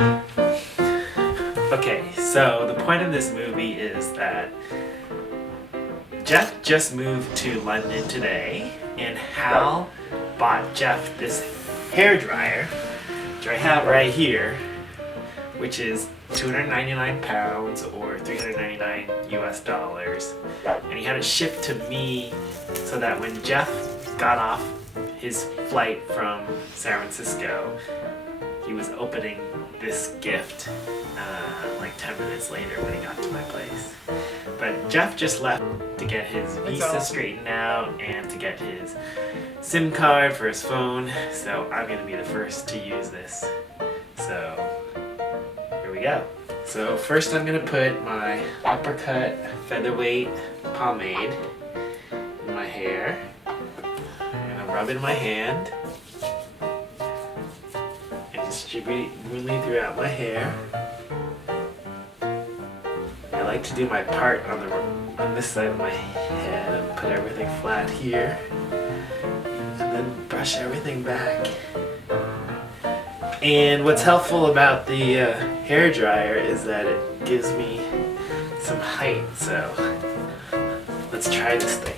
Okay, so the point of this movie is that Jeff just moved to London today, and Hal bought Jeff this hair dryer, which I have right here, which is 299 pounds or 399 US dollars. And he had it shipped to me so that when Jeff got off his flight from San Francisco, he was opening this gift like 10 minutes later when he got to my place. But Jeff just left to get his visa straightened out and to get his SIM card for his phone, so I'm going to be the first to use this. So here we go. So first I'm going to put my Uppercut Featherweight pomade in my hair. I'm going to rub it in my hand and distribute it evenly throughout my hair. I like to do my part on this side of my head and put everything flat here, and then brush everything back. And what's helpful about the hair dryer is that it gives me some height, so let's try this thing.